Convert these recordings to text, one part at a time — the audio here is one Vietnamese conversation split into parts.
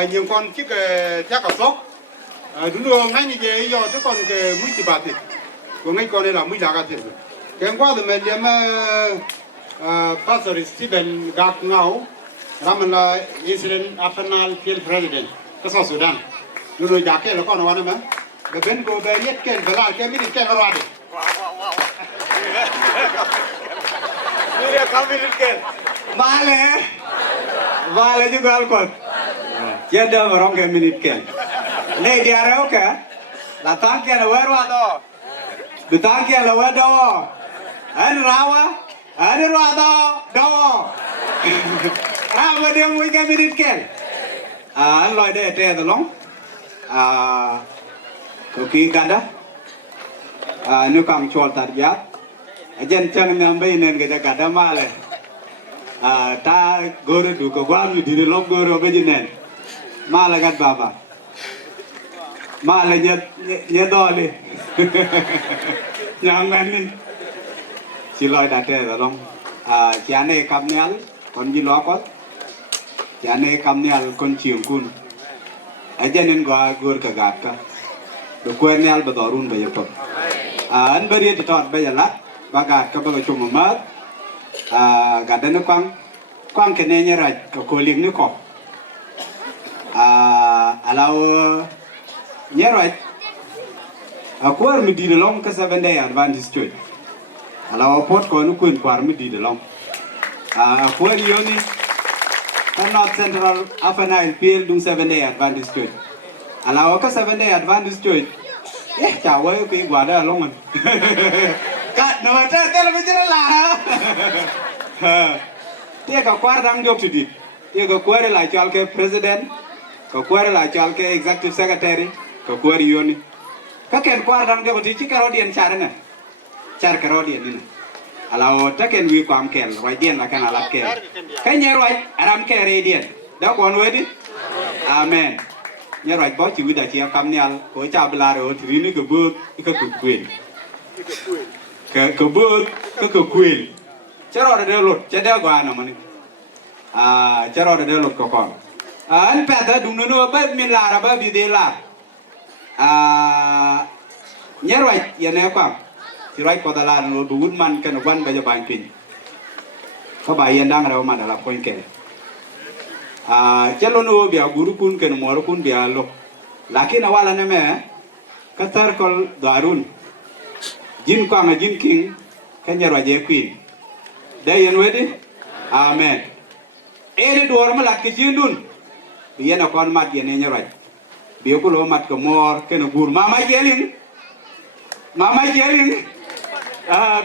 nhiều con chiếc chắc cả sóc đúng rồi ngay như vậy giờ chứ còn cái mũi chỉ bát thì còn ngay con này là mũi lá cả thì cái qua thì mình đem Pastor Stephen Gak ngau làm là Israel Afghan field president cái South Sudan đúng rồi giá cái là con nào mà cái bên cô bé nhất cái về lại cái mình cái nó ra đi Dia kami kan. Vale juga alkot. Jadi orang ke minit kan. Nih dia reo ke. Latang ke lawan wado. Latang ke lawan dawa. Rawa. Wado dawa. Rawa dia mau ke minit kan. Loy deh teh tolong. Kopi ganda. Ini kang jual tarjat. Ajan chang nambai nen ke jaga male. Ta goro du ko gwam ni di lom goro be jinen. Male gat baba. Male nye doli. Yang ngani. Siloi da te long. Kiane kamnial kon ji lokot. Kiane kamnial kon chiung kun. Ajan nen gor ka gat ka. Do kwennial badorun be yop. An beri ti tot be yalat. Bagat ka baga cuma mat gada na kwang kene nya raj ka koling ni ko alaw nya raj akwar mi di long ka 7 day advantage choy alaw pot ko nu kuin kwar mi di long akwar yoni ka North Central Afanail field dung 7 day advantage choy alaw ka 7 day advantage choy chawai ko gwada long Kat nama saya lebih jelas lah. Dia kau kuar dang job sedih. Dia kau kuar lah jual ke presiden, kau kuar lah jual ke executive secretary, kau kuar yoni. Kau kan kuar dang job sedih. Cikar odian caranya, car kerodian ini. Alau tak kan we kuam kel, wajdian lah kan alat kel. Kan nyerwaj aram kel radian. Dah kuan wedi. Amen. Nyerwaj bau ciwi dah ciam kamnial. Kau cah belaro tirini kebut ikat kukuin. Kebut ke kuil. Cara ada lor, cara gua nama ni. Cara ada lor kokon. An peta dung nunu apa milar apa bidela. Nyerwaj ya ne apa? Sirai kota lan lo duun man kan wan baja bankin. Kau bayan dang ada mana dalam poin ke. Celo nu biar guru kun kan moro kun biar lo. Laki nawala nama katar kol darun. Jin kwa ma jin king kanya raja queen day and wedi amen ere duor ma lak jin dun biya na kon mat yene nyaraj biya ko lo mat ko mor ken gur mama jelin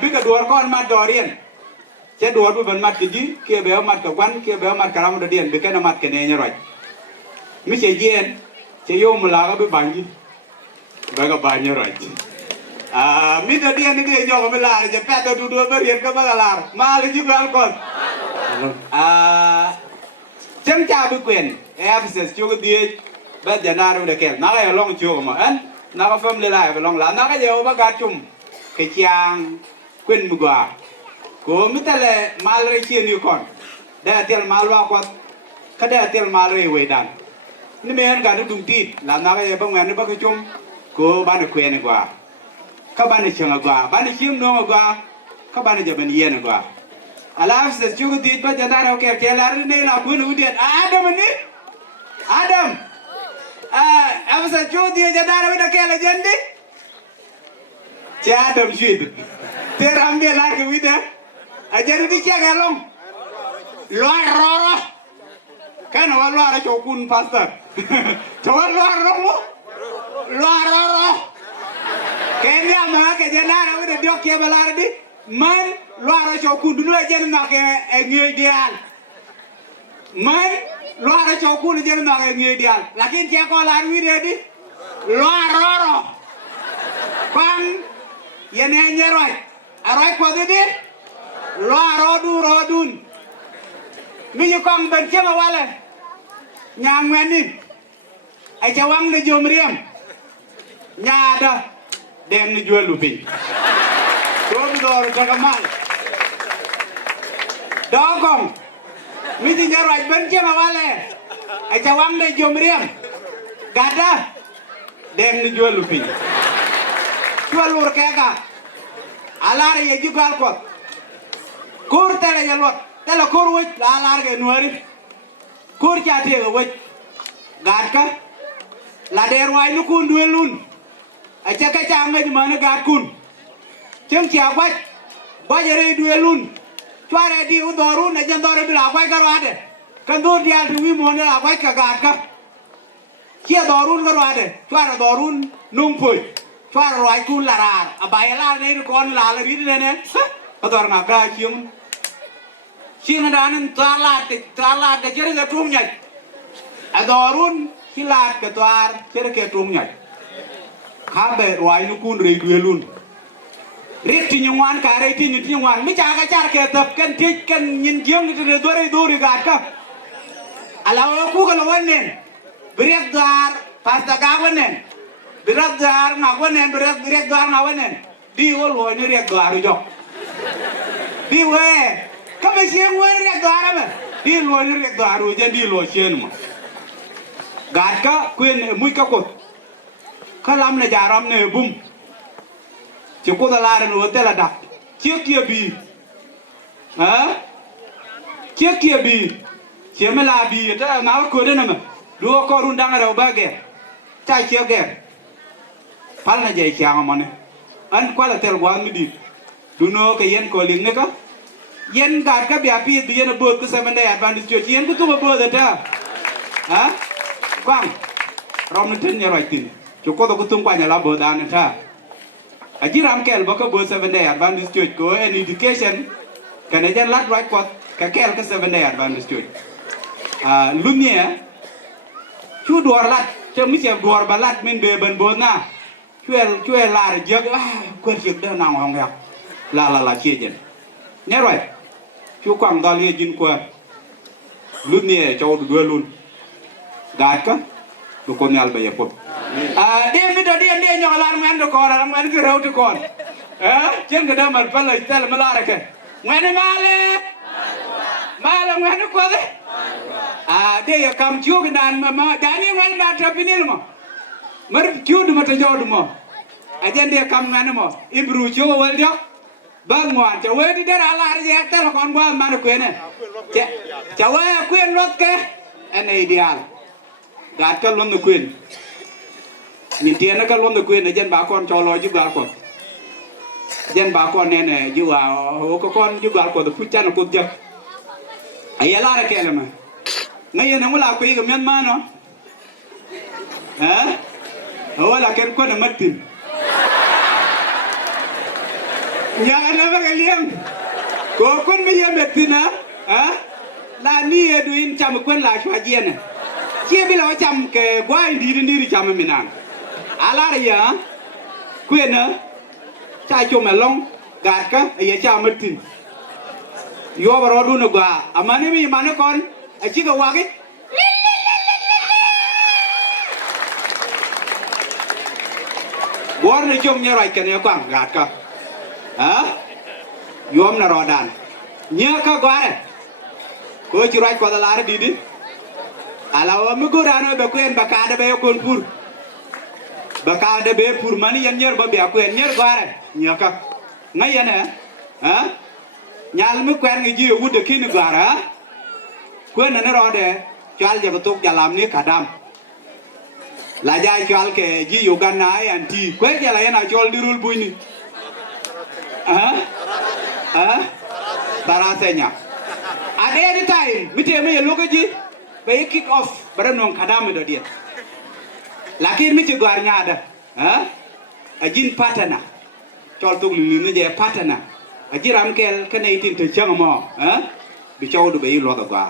bi ka duor kon mat dorien che duor bu ban mat ji ke be mat ko wan ke be mat karam do dien bi ken mat ken nyaraj mi che jen che yo mula ga bi bangi ba ga ba nyaraj Mita dia ni dia jauh belar, jepet tu dua berian ke bagalar, malah juga alkohol. Jam cabu kuen, abses juga dia, bet janar udah kel, naga yang long juga mah, naga family lah, long lah, naga jauh bagat cum, keciang, kuen mugua, ko mita le mal recian yukon, dah tiel mal wakot, kada tiel mal rewedan, ni mehen gadu dungtit, lah naga yang bangun ni bagat cum, ko bana kuen gua. Kau bani cuma gua, bani cium nong gua, kau bani jaman iya nih gua. Alam sesuatu di itu jangan oke kelar ini lakuin udian. Adam ini, Adam, apa sesuatu dia jangan udah kelar jadi. Adam sih, terambil lagi udah. Ajar di cek galong, luar roh, kan luar cokun pastor, coba luar roh, luar roh. Kenya mah ke janara udah diok ya balar di man luar cokun dulu aja nak ideal man luar cokun aja nak ideal lakin cek kolar wiri di luar roro bang ya nanya roy aroy kode di luar rodun minyak kong bencema wala nyang menin ay cawang di jomriam nyada dem ni jual lupin. Tuan dor jaga mal. Dogong. Mesti jarak benci mawale. ai cawang de jomriam gada deng ni jual lupi jual lur kega alar ye jugal kot kur tele ye lot tele kur wit alar ge nuari kur chati ge wit gad ka la der wai lu kun duelun ai chaka changa di mana gad kun cheng chia wai bajere duelun chware di udorun ne jandore bila wai garwade kan dur dial tu wi mone la wai ka gad ka chia dorun garwade chware dorun nung pui chware roi kun larar abai la ne kon la la ri ne ka dor nga ga chiang danan talat ke jere ga tum nyai adorun silat ke twar jere ke tum nyai khabe roi nu kun ri duelun rit ti nywan ka re ti nywan mi cha ga char ke tap kan tik kan nyin jiang ni de dore dore ga ka alaw ku ga lawanen beriak dar pas da ga wanen beriak dar na wanen beriak dar na wanen di wo lo ni riak dar jo di we ka me siang wo riak dar ma di lo ni riak dar wo je di lo chen ma ga ka kuen mui ka ko kalam na jaram ne bum chỉ có là nó tên là đặt chiếc kia bì hả chiếc kia bì chỉ mới là bì đó máu cười đấy nè mà đua con run đang ở đầu ba kìa trai chiếc kìa phát là dây chàng mà này anh qua là tên quán mới đi đu nó cái yên coi liền nữa cơ yên gạt cái bìa bì bìa nó bớt cái 7 day advantage cho yên cứ mà bớt rồi hả quang rom nó thân nhà rồi tin chỉ có tôi cứ tung qua nhà lá bớt đàn nữa aji ram kel baka bo 7 day advantage church go and education kana jan lat right kot ka kel ka 7 day advantage church lumia chu duar lat che mi che duar balat min be ban bo na chuel la je kwet chik da nang hong ya la chia jen nya rồi chu kwang dal ye jin kwa lumia chaw du lun gat ka du ko nyal ba yepot dia minta dia nyong alarm ngan do kon alarm ngan ke raw to kon jen ga damar pala tel malara ke ngane male ngane ko de dia ya kam ju ga dan ma dani ngan da tapinil mo mar ju du mata jodu mo ajen dia kam ngane mo ibru ju wal jo bang ngwan cha we di der ala ya tel kon wa man ko ne cha we kuen lot ke en ideal gat ka lon kuen nhìn tiền nó cái luôn được quyền là dân bà con cho lo giúp bà con dân bà con nên này giúp bà có con giúp bà con được phút chân là cột giật ấy là cái này mà ngay nó mới là quỷ của Myanmar nó hả là cái quân là mất tiền nhà anh nói cái liêm có quân bây giờ mất tiền hả là ni đuôi chăm quân là cho gì này chia bây giờ chăm cái quay đi chăm mình ăn ala ya quên nữa cha cho mày long gạt ka ya cha mất tin yo baro du no ga amani mi mane con ai chỉ có wa cái bor ne chom nya rai cái này quang gạt ka hả yom na rodan nya ka gwa re ko chỉ rai ko da la đi ala wa mi go rano be quên ba ka da be kon pur baka de be pur mani yan nyer ba be akwen nyer bare nyaka ngay ne ha nyal mi kwen ngi ji wu de kin gara kwen na ro de chal je batuk jalam ni kadam la ja chal ke ji Uganda anti kwen je la yana chol dirul buini tarasenya ade di time mite me lokaji be kick off bare non kadam do dia lakin mi ci gwar nyaada ajin patana chol tuk li ni je patana ajiram kel kanay tin te chang mo bi chaw du be lo da gwa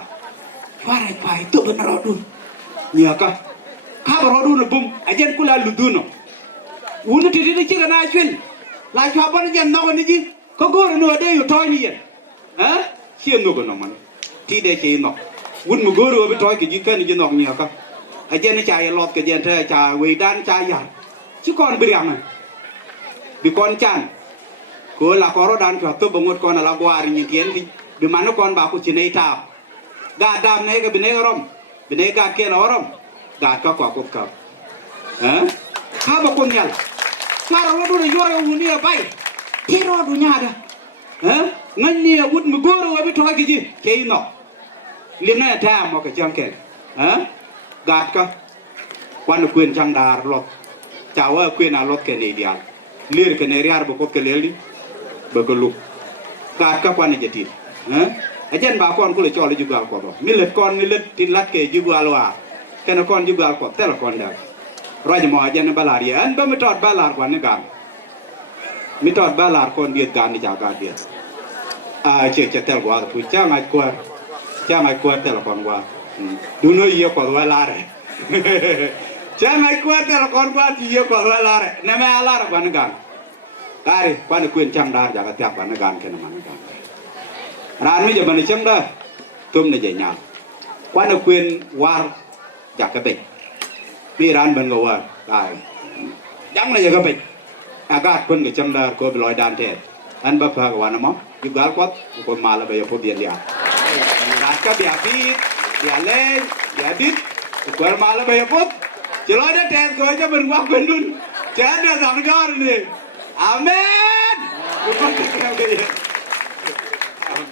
ware pai to ban ro du nyaka ka ro du no bum ajen kula luduno wonu ti ti ci na chwel la chwa bon jen no ni ji ko gor no de yu toy ni yen ci no go no man ti de ci no wun mu goro bi toy ki ji kan ji no nyaka ajen cha ya lot ke jen the cha we dan cha ya chứ còn bị rằng bị con chăn cô là có rồi đàn cho tôi bằng một con là qua thì nhìn kiến thì bị mà nó con bảo cô chỉ này thảo gà đam này cái bên này rom Bineka ken orang gak kau kau kau. Apa kau nyal? Marah lo dulu juara unia baik. Hero dunia ada. Ngani awut mugoro abi thoa kiji keino. Limna ta mo ka jangken. Gak kau. Wan kuin chang dar lo. Cawa kuin alot ke ni dia. Lir ke neriar bokot ke leli. Begeluk. Gak kau wan jadi. Ajen ba kon kule chole juga ko do. Milet kon milet tinlat ke juga alwa. Kana kon juga ko tel kon da. Raja mo ajen balaria an ba mitot balar kon ni gam. Mitot balar kon dia gam ni jaga dia. Che tel wa pu cha ngai kwa tel kon wa. Duno ye ko wa lare. Cha ngai kwa tel kon wa ti ye ko wa lare. Ne me alar kon gam. Kari kon kuin chang dar jaga tiap kon gam ken man gam. Ran mi jaman chang da tum ne je nya. Kon kuin war jak ka be. Mi ran ban go wa. Dai. Jang ne je ka be. Agat kun ke chang da ko loy dan te. An ba pha wa na mo. Juga kot ko mala be yo dia dia. Ran ka dia pi, dia le, dia dit. Ko mala be yo pot. Chelo da te ko ja ban wa kun dun. Cha da sang jor ni. Amen.